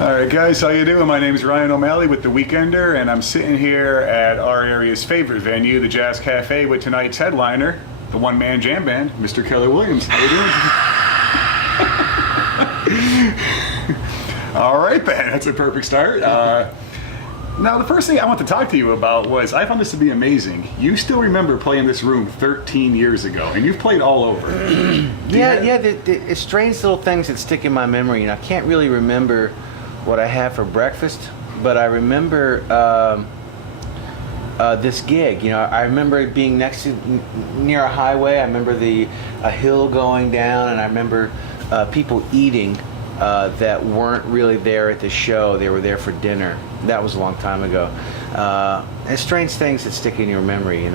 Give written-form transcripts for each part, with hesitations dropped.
All right, guys, how you doing? My name is Ryan O'Malley with The Weekender, and I'm sitting here at our area's favorite venue, the Jazz Cafe, with tonight's headliner, the one-man jam band, Mr. Keller Williams. How you doing? All right, then. That's a perfect start. Now, the first thing I want to talk to you about was, I found this to be amazing. You still remember playing this room 13 years ago, and you've played all over. It's strange little things that stick in my memory. And I can't really remember what I had for breakfast, but I remember this gig. I remember it being near a highway. I remember a hill going down, and I remember people eating that weren't really there at the show. They were there for dinner. That was a long time ago. And strange things that stick in your memory,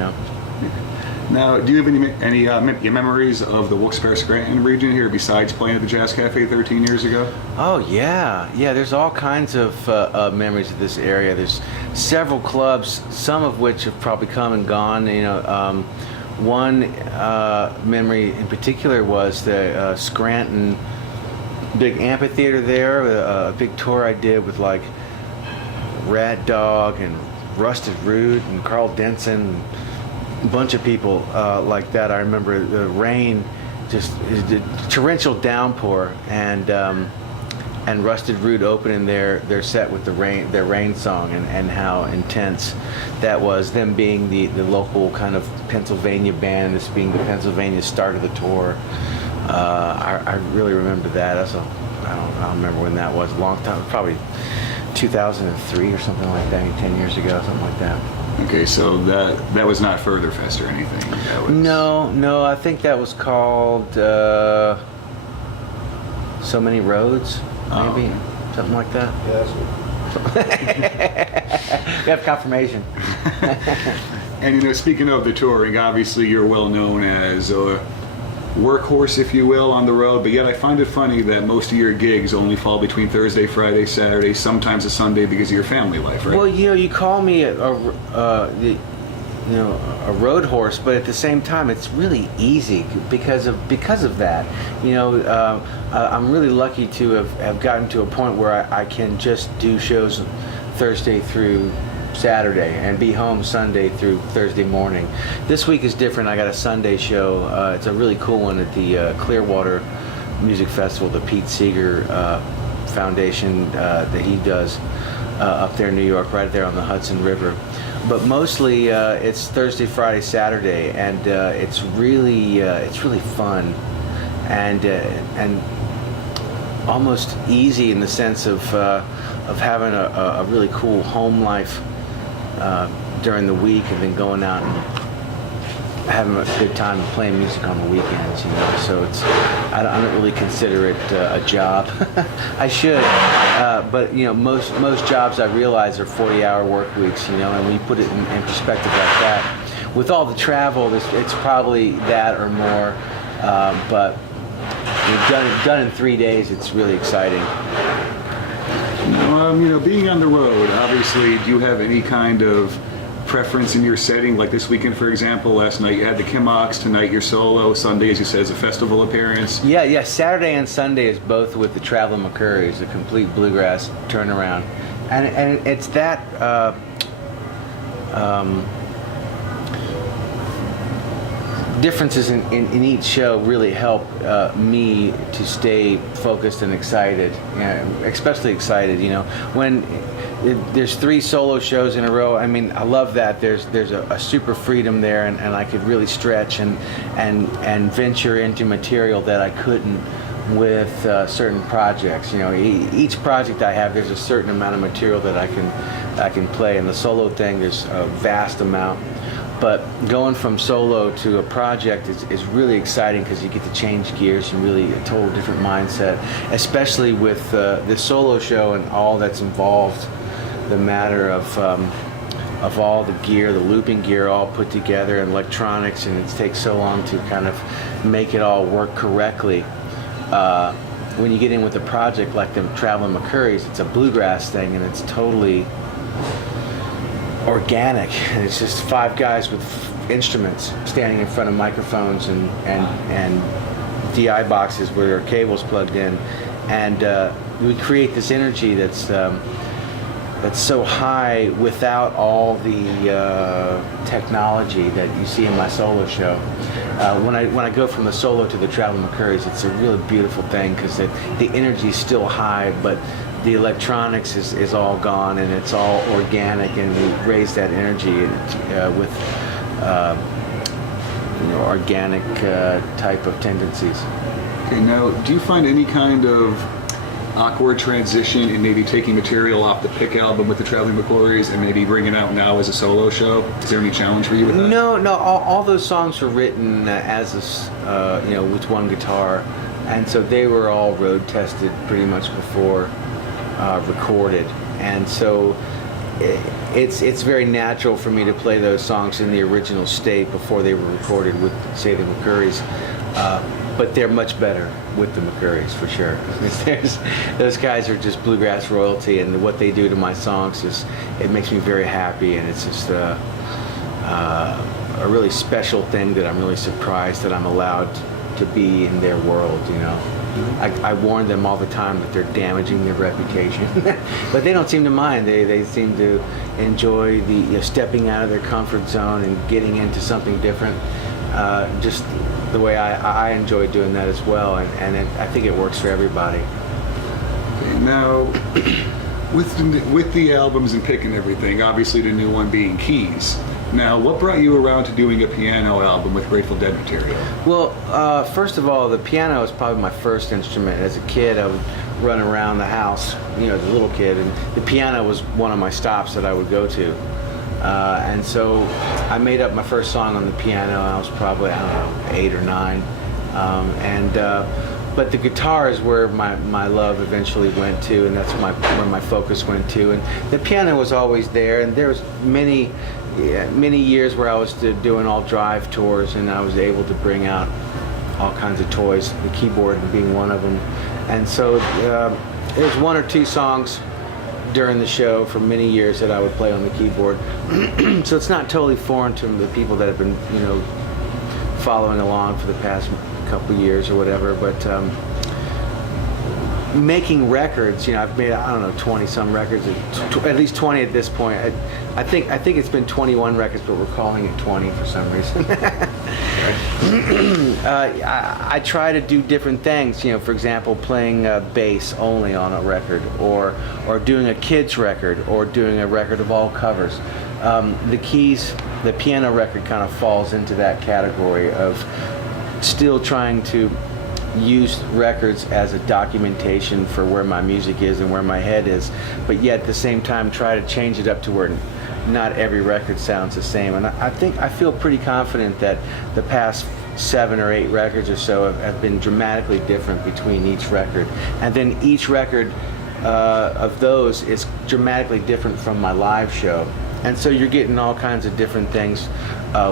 Now, do you have any memories of the Wilkes-Barre-Scranton region here besides playing at the Jazz Cafe 13 years ago? Oh yeah. There's all kinds of memories of this area. There's several clubs, some of which have probably come and gone. One memory in particular was the Scranton big amphitheater there. A big tour I did with like Rat Dog and Rusted Root and Carl Denson. A bunch of people like that. I remember the rain, just the torrential downpour, and Rusted Root opening their set with their rain song, and how intense that was. Them being the local kind of Pennsylvania band, this being the Pennsylvania start of the tour. I really remember that. I don't remember when that was. A long time, probably 2003 or something like that. 10 years ago, something like that. Okay, so that was not Further Fest or anything. That was... No, I think that was called So Many Roads, maybe, something like that. Yeah, we have confirmation. And speaking of the touring, obviously you're well known as a workhorse, if you will, on the road, but yet I find it funny that most of your gigs only fall between Thursday, Friday, Saturday, sometimes a Sunday because of your family life, right? Well, you call me a road horse, but at the same time, it's really easy because of that. I'm really lucky to have gotten to a point where I can just do shows Thursday through Saturday and be home Sunday through Thursday morning. This week is different. I got a Sunday show. It's a really cool one at the Clearwater Music Festival, the Pete Seeger Foundation that he does up there in New York, right there on the Hudson River. But mostly it's Thursday, Friday, Saturday, and it's really fun and almost easy in the sense of having a really cool home life during the week, and then going out and having a good time playing music on the weekends. So I don't really consider it a job. I should, but most jobs I realize are 40-hour work weeks. And when you put it in perspective like that, with all the travel, it's probably that or more. But done in 3 days, it's really exciting. Being on the road, obviously, do you have any kind of preference in your setting? Like this weekend, for example, last night you had the Kimmocks, tonight you're solo, Sunday, as you said, is a festival appearance. Yeah, Saturday and Sunday is both with the Traveling McCurries, a complete bluegrass turnaround. And it's that differences in each show really help me to stay focused and excited, especially excited. When there's 3 solo shows in a row, I love that. There's a super freedom there, and I could really stretch and venture into material that I couldn't with certain projects. Each project I have, there's a certain amount of material that I can play. And the solo thing, there's a vast amount. But going from solo to a project is really exciting because you get to change gears and really a total different mindset, especially with this solo show and all that's involved. The matter of all the gear, the looping gear all put together, and electronics, and it takes so long to kind of make it all work correctly. When you get in with a project like the Traveling McCurries, it's a bluegrass thing, and it's totally organic, and it's just 5 guys with instruments standing in front of microphones and DI boxes where there are cables plugged in, and we create this energy that's so high without all the technology that you see in my solo show. When I go from the solo to the Traveling McCurries, it's a really beautiful thing because the energy is still high, but the electronics is all gone and it's all organic, and we raise that energy with organic type of tendencies. Okay, now, do you find any kind of awkward transition in maybe taking material off the Pick album with the Traveling McCoys and maybe bringing it out now as a solo show? Is there any challenge for you with that? No. All those songs were written as with one guitar, and so they were all road tested pretty much before recorded, and so it's very natural for me to play those songs in the original state before they were recorded with, say, the McCurries. But they're much better with the McCurries, for sure. Those guys are just bluegrass royalty, and what they do to my songs it makes me very happy, and it's just a really special thing that I'm really surprised that I'm allowed to be in their world, you know. I warn them all the time that they're damaging their reputation, but they don't seem to mind. They seem to enjoy the stepping out of their comfort zone and getting into something different. Just the way I enjoy doing that as well, and I think it works for everybody. Okay, now, with the albums and picking everything, obviously the new one being Keys. Now, what brought you around to doing a piano album with Grateful Dead material? Well, first of all, the piano was probably my first instrument. As a kid, I would run around the house, as a little kid, and the piano was one of my stops that I would go to. And so I made up my first song on the piano. I was probably, 8 or 9. But the guitar is where my love eventually went to, and that's where my focus went to. And the piano was always there, and there was many years where I was doing all drive tours, and I was able to bring out all kinds of toys, the keyboard being one of them. And so there's 1 or 2 songs during the show for many years that I would play on the keyboard. So it's not totally foreign to the people that have been, following along for the past couple of years or whatever. But making records, I've made 20 some records, at least 20 at this point. I think it's been 21 records, but we're calling it 20 for some reason. I try to do different things, for example, playing bass only on a record, or doing a kids record, or doing a record of all covers. The Keys, the piano record, kind of falls into that category of still trying to use records as a documentation for where my music is and where my head is, but yet at the same time try to change it up to where not every record sounds the same. And I feel pretty confident that the past 7 or 8 records or so have been dramatically different between each record, and then each record of those is dramatically different from my live show. And so you're getting all kinds of different things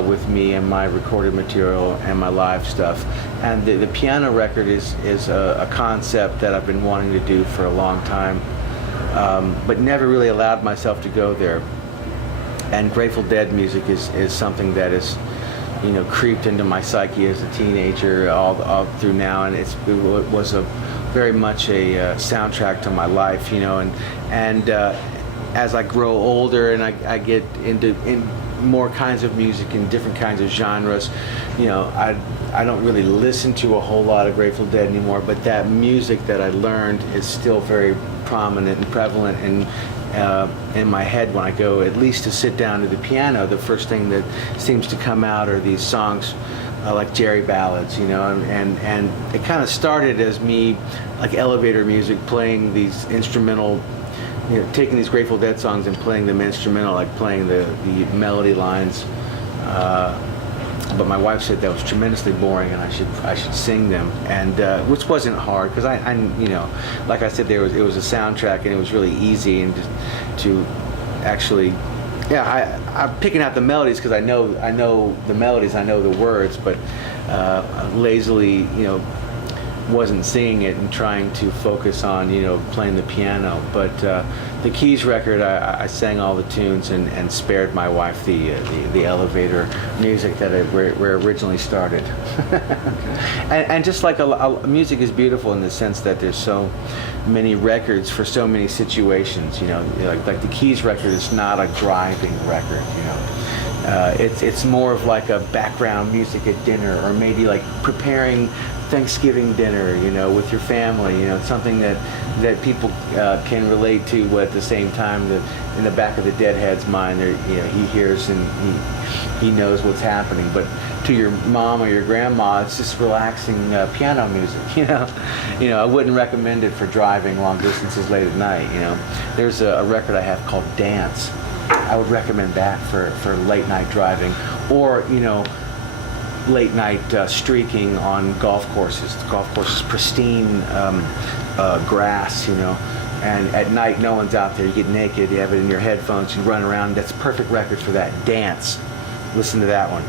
with me and my recorded material and my live stuff. And the piano record is a concept that I've been wanting to do for a long time, but never really allowed myself to go there. And Grateful Dead music is something that is, creeped into my psyche as a teenager all through now, and it was very much a soundtrack to my life, and as I grow older and I get into more kinds of music and different kinds of genres, I don't really listen to a whole lot of Grateful Dead anymore, but that music that I learned is still very prominent and prevalent in my head when I go at least to sit down to the piano. The first thing that seems to come out are these songs like Jerry ballads, and it kind of started as me, like elevator music, playing these instrumental, taking these Grateful Dead songs and playing them instrumental, like playing the melody lines. But my wife said that was tremendously boring, and I should sing them, and which wasn't hard because I like I said, it was a soundtrack, and it was really easy, and to actually, I'm picking out the melodies because I know the melodies, I know the words, but lazily, wasn't singing it and trying to focus on, you know, playing the piano. But the Keys record, I sang all the tunes and spared my wife the elevator music that where it originally started. and just like music is beautiful in the sense that there's so many records for so many situations. You know, like the Keys record is not a driving record. You know, it's more of like a background music at dinner, or maybe like preparing Thanksgiving dinner, you know, with your family. You know, something that people can relate to, at the same time that in the back of the deadhead's mind, you know, he hears and he knows what's happening. But to your mom or your grandma, it's just relaxing piano music. You know, I wouldn't recommend it for driving long distances late at night. You know, there's a record I have called Dance. I would recommend that for late night driving, or, you know, late night streaking on golf courses. The golf course is pristine grass, you know, and at night no one's out there. You get naked, you have it in your headphones, you run around. That's a perfect record for that. Dance. Listen to that one.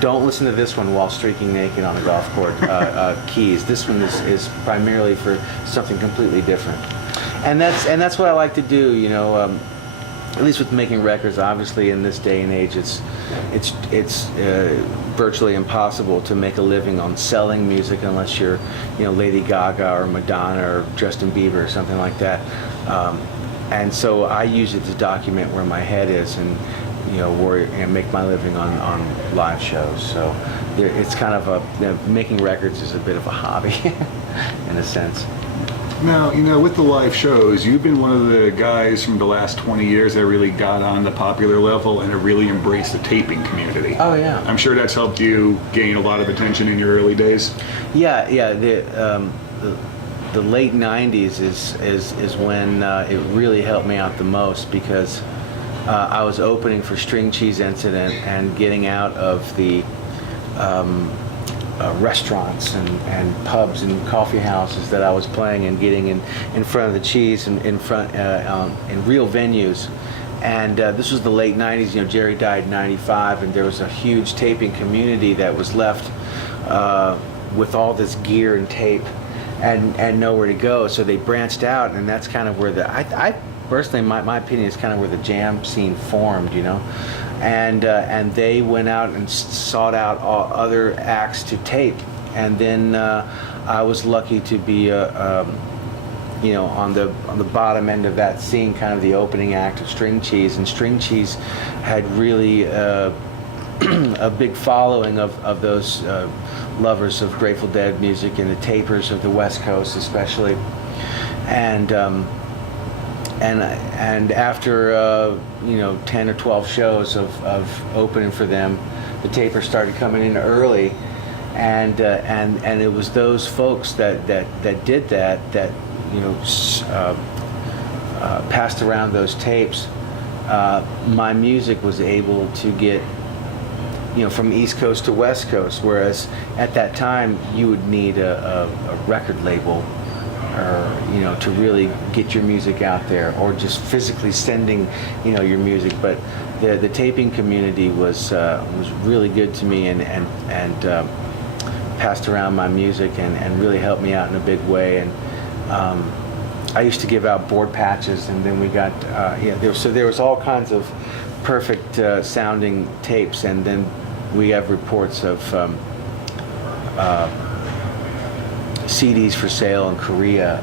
Don't listen to this one while streaking naked on a golf course. Keys. This one is primarily for something completely different. And that's what I like to do, you know. At least with making records, obviously in this day and age, it's virtually impossible to make a living on selling music unless you're, you know, Lady Gaga or Madonna or Justin Bieber or something like that. And so I use it to document where my head is, and, you know, make my living on live shows. So it's kind of making records is a bit of a hobby in a sense. Now, you know, with the live shows, you've been one of the guys from the last 20 years that really got on the popular level and have really embraced the taping community. Oh, yeah. I'm sure that's helped you gain a lot of attention in your early days. Yeah. The late 90s is when it really helped me out the most, because I was opening for String Cheese Incident and getting out of the restaurants and pubs and coffee houses that I was playing, and getting in front of the Cheese and in real venues. And this was the late 90s. You know, Jerry died in 95, and there was a huge taping community that was left with all this gear and tape and nowhere to go. So they branched out, and that's kind of where I personally, my opinion, is kind of where the jam scene formed, you know. And they went out and sought out all other acts to tape, and then I was lucky to be, you know, on the bottom end of that scene, kind of the opening act of String Cheese. And String Cheese had really a big following of those lovers of Grateful Dead music and the tapers of the West Coast, especially, and after you know, 10 or 12 shows of opening for them, the tapers started coming in early, and it was those folks that did that you know, passed around those tapes. My music was able to get, you know, from East Coast to West Coast, whereas at that time you would need a record label, or, you know, to really get your music out there, or just physically sending, you know, your music. But the taping community was really good to me, and passed around my music and really helped me out in a big way. And I used to give out board patches, and then we got there was all kinds of perfect sounding tapes, and then we have reports of CDs for sale in Korea,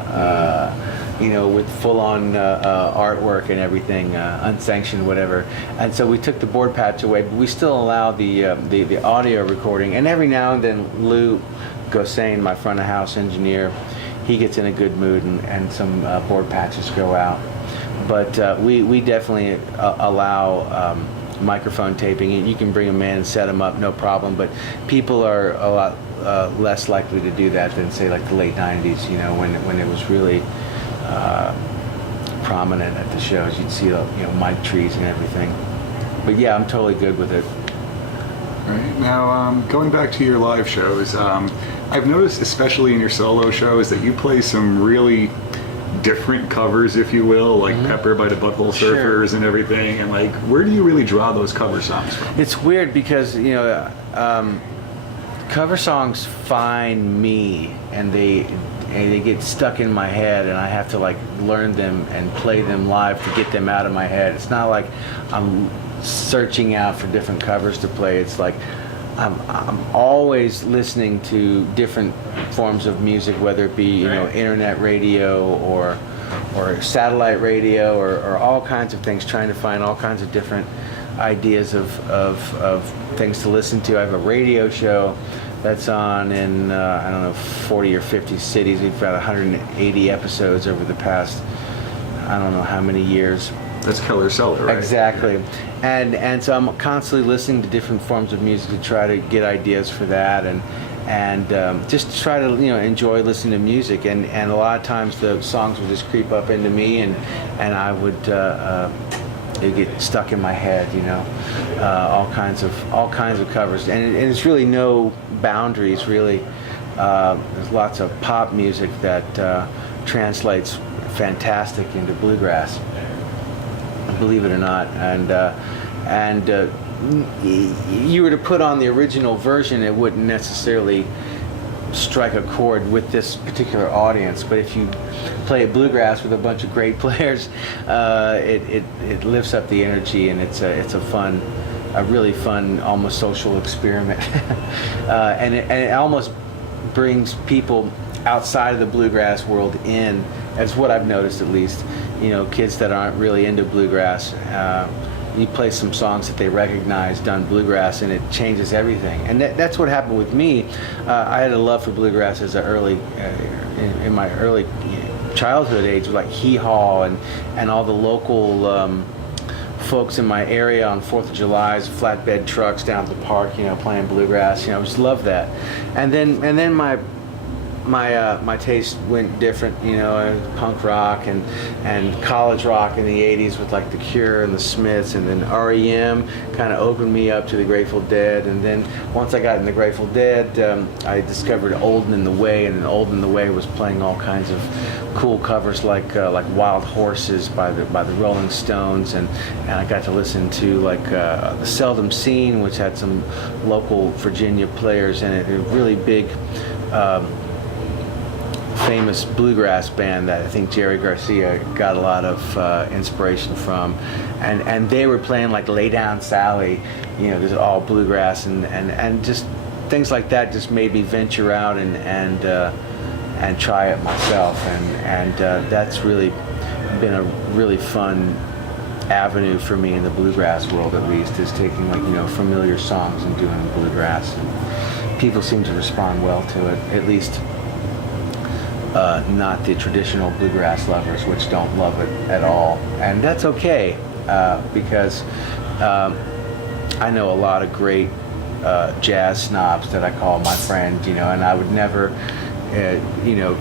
you know, with full-on artwork and everything, unsanctioned, whatever. And so we took the board patch away, but we still allow the audio recording. And every now and then, Lou Gossain, my front of house engineer, he gets in a good mood, and some board patches go out. But we definitely allow microphone taping. You can bring them in and set them up, no problem. But people are a lot less likely to do that than, say, like the late 90s, you know, when it was really prominent at the shows. You'd see, you know, mic trees and everything. But yeah, I'm totally good with it. Right. Now, going back to your live shows, I've noticed, especially in your solo shows, that you play some really different covers, if you will, like Pepper by the Butthole Surfers and everything. And like, where do you really draw those cover songs from? It's weird because, you know, Cover songs find me, and they get stuck in my head, and I have to like learn them and play them live to get them out of my head. It's not like I'm searching out for different covers to play. It's like I'm always listening to different forms of music, whether it be internet radio or satellite radio or all kinds of things, trying to find all kinds of different ideas of things to listen to. I have a radio show that's on in I don't know, 40 or 50 cities. We've got 180 episodes over the past I don't know how many years. That's Keller Cellar, right? Exactly. And so I'm constantly listening to different forms of music to try to get ideas for that, and just try to enjoy listening to music. And a lot of times the songs would just creep up into me, and I would it'd get stuck in my head, all kinds of covers, and it's really no boundaries really. There's lots of pop music that translates fantastic into bluegrass, believe it or not, and you were to put on the original version, it wouldn't necessarily strike a chord with this particular audience. But if you play bluegrass with a bunch of great players, it lifts up the energy, and it's a really fun, almost social experiment, and it almost brings people outside of the bluegrass world in. That's what I've noticed, at least. Kids that aren't really into bluegrass, you play some songs that they recognize done bluegrass, and it changes everything. And that's what happened with me. I had a love for bluegrass as in my early childhood age, like Hee Haw and all the local folks in my area on 4th of July's, flatbed trucks down at the park, playing bluegrass. I just loved that. And then my taste went different, punk rock and college rock in the 80s with like The Cure and the Smiths, and then REM kind of opened me up to the Grateful Dead. And then once I got in the Grateful Dead, I discovered Old and the Way, and Old and the Way was playing all kinds of cool covers like Wild Horses by the Rolling Stones, and I got to listen to like the Seldom Scene, which had some local Virginia players in it, a really big famous bluegrass band that I think Jerry Garcia got a lot of inspiration from, and they were playing like Lay Down Sally, just all bluegrass, and just things like that just made me venture out and try it myself, and that's really been a really fun avenue for me in the bluegrass world, at least, is taking like familiar songs and doing bluegrass, and people seem to respond well to it, at least. Not the traditional bluegrass lovers, which don't love it at all, and that's okay, because I know a lot of great jazz snobs that I call my friend, and I would never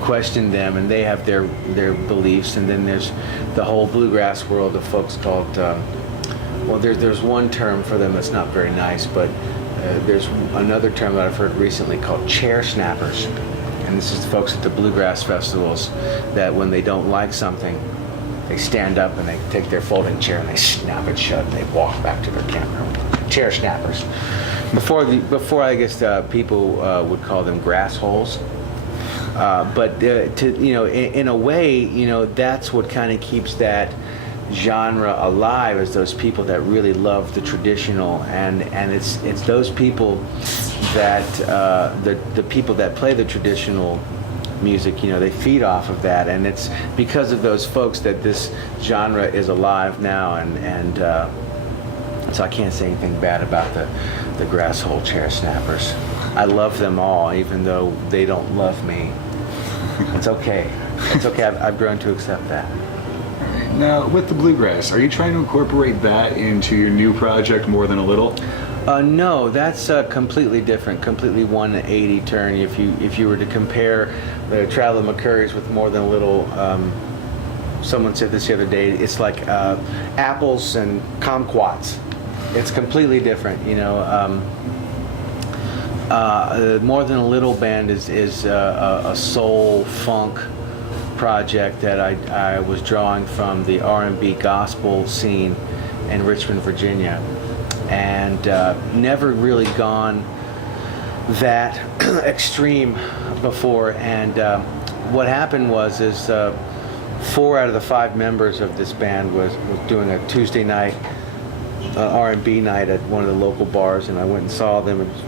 question them, and they have their beliefs. And then there's the whole bluegrass world of folks called there's one term for them that's not very nice, but there's another term that I've heard recently called chair snappers. And this is the folks at the bluegrass festivals that when they don't like something, they stand up and they take their folding chair and they snap it shut and they walk back to their campground. Chair snappers. Before I guess people would call them grass holes. But in a way, that's what kind of keeps that genre alive, is those people that really love the traditional, and it's those people that the people that play the traditional music, they feed off of that, and it's because of those folks that this genre is alive now, and so I can't say anything bad about the grass hole chair snappers. I love them all, even though they don't love me. It's okay. It's okay. I've grown to accept that. Now, with the bluegrass, are you trying to incorporate that into your new project, More Than a Little? No, that's completely different, completely 180 turn. If you were to compare the Traveling McCurries with More Than a Little, someone said this the other day, it's like apples and kumquats. It's completely different, More Than a Little band is a soul funk project that I was drawing from the R&B gospel scene in Richmond, Virginia, and never really gone that extreme before. And what happened was 4 out of the 5 members of this band was doing a Tuesday night R&B night at one of the local bars, and I went and saw them. It was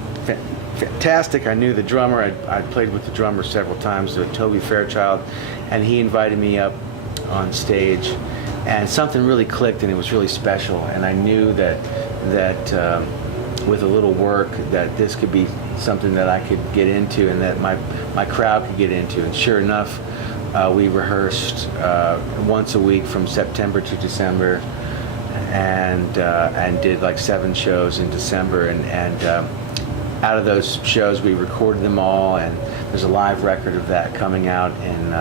fantastic. I knew the drummer. I'd played with the drummer several times, Toby Fairchild, and he invited me up on stage, and something really clicked, and it was really special. And I knew that with a little work, that this could be something that I could get into, and that my crowd could get into. And sure enough, we rehearsed once a week from September to December, and did like 7 shows in December, and out of those shows we recorded them all, and there's a live record of that coming out in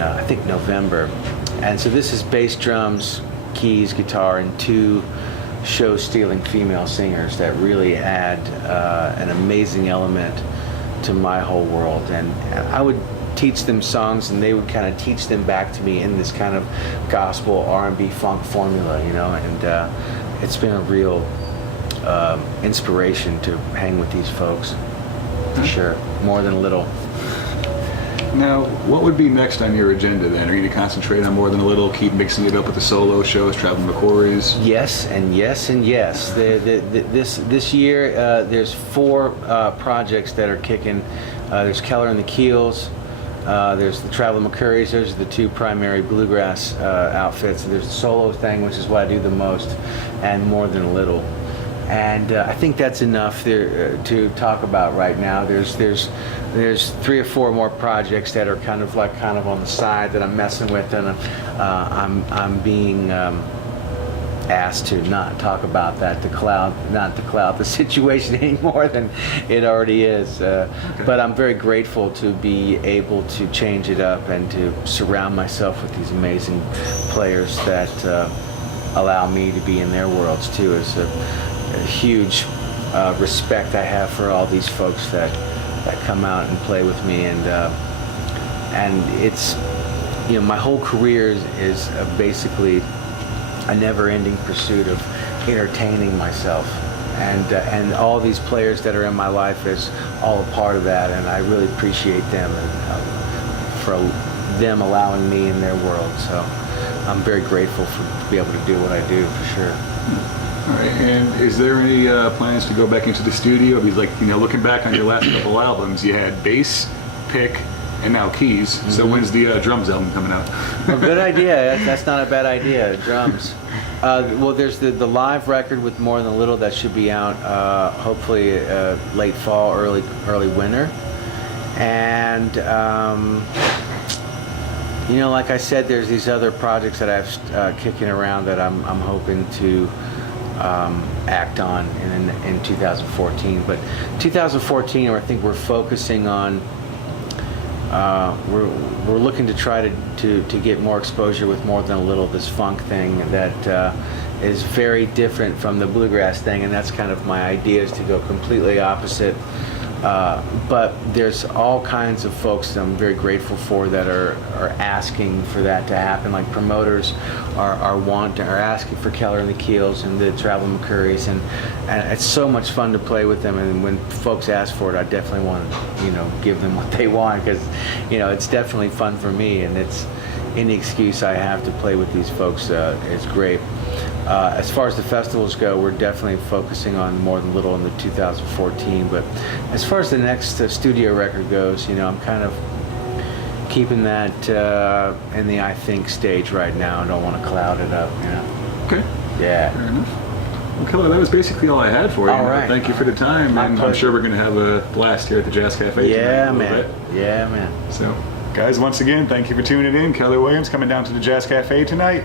I think November. And so this is bass, drums, keys, guitar, and 2 show-stealing female singers that really add an amazing element to my whole world. And I would teach them songs, and they would kind of teach them back to me in this kind of gospel R&B funk formula, you know. And it's been a real inspiration to hang with these folks, for sure, more than a little. Now, what would be next on your agenda then? Are you going to concentrate on More Than a Little, keep mixing it up with the solo shows, traveling the quarries? Yes, and yes, and yes. This year, there's 4 projects that are kicking. There's Keller and the Keels. There's the Traveling McCurries. Those are the 2 primary bluegrass outfits. And there's the solo thing, which is what I do the most, and More Than a Little. And I think that's enough there to talk about right now. There's 3 or 4 more projects that are kind of on the side that I'm messing with, and I'm being asked to not talk about that, to not to cloud the situation any more than it already is. But I'm very grateful to be able to change it up and to surround myself with these amazing players that allow me to be in their worlds too. It's a huge respect I have for all these folks that come out and play with me, and it's, you know, my whole career is basically a never-ending pursuit of entertaining myself, and all these players that are in my life is all a part of that, and I really appreciate them and for them allowing me in their world. So I'm very grateful to be able to do what I do, for sure. All right, and is there any plans to go back into the studio? Because, like, you know, looking back on your last couple albums, you had bass, pick, and now keys. Mm-hmm. So when's the drums album coming out? Well, good idea. That's not a bad idea. Drums. Well, there's the live record with More Than a Little that should be out hopefully late fall, early winter. And you know, like I said, there's these other projects that I have kicking around that I'm hoping to act on in 2014. But 2014, I think we're focusing on. We're looking to try to get more exposure with More Than a Little, this funk thing that is very different from the bluegrass thing, and that's kind of my idea, is to go completely opposite. But there's all kinds of folks that I'm very grateful for that are asking for that to happen. Like promoters are asking for Keller and the Keels and the Traveling McCurries, and it's so much fun to play with them. And when folks ask for it, I definitely want to, you know, give them what they want, because, you know, it's definitely fun for me, and it's any excuse I have to play with these folks is great. As far as the festivals go, we're definitely focusing on More Than Little in the 2014. But as far as the next studio record goes, you know, I'm kind of keeping that in the I think stage right now. I don't want to cloud it up, you know. Okay. Yeah. Fair enough. Well, Keller, that was basically all I had for you. All right. Thank you for the time, and I'm sure we're going to have a blast here at the Jazz Cafe Yeah, tonight. man. Yeah, man. So, guys, once again, thank you for tuning in. Keller Williams coming down to the Jazz Cafe tonight.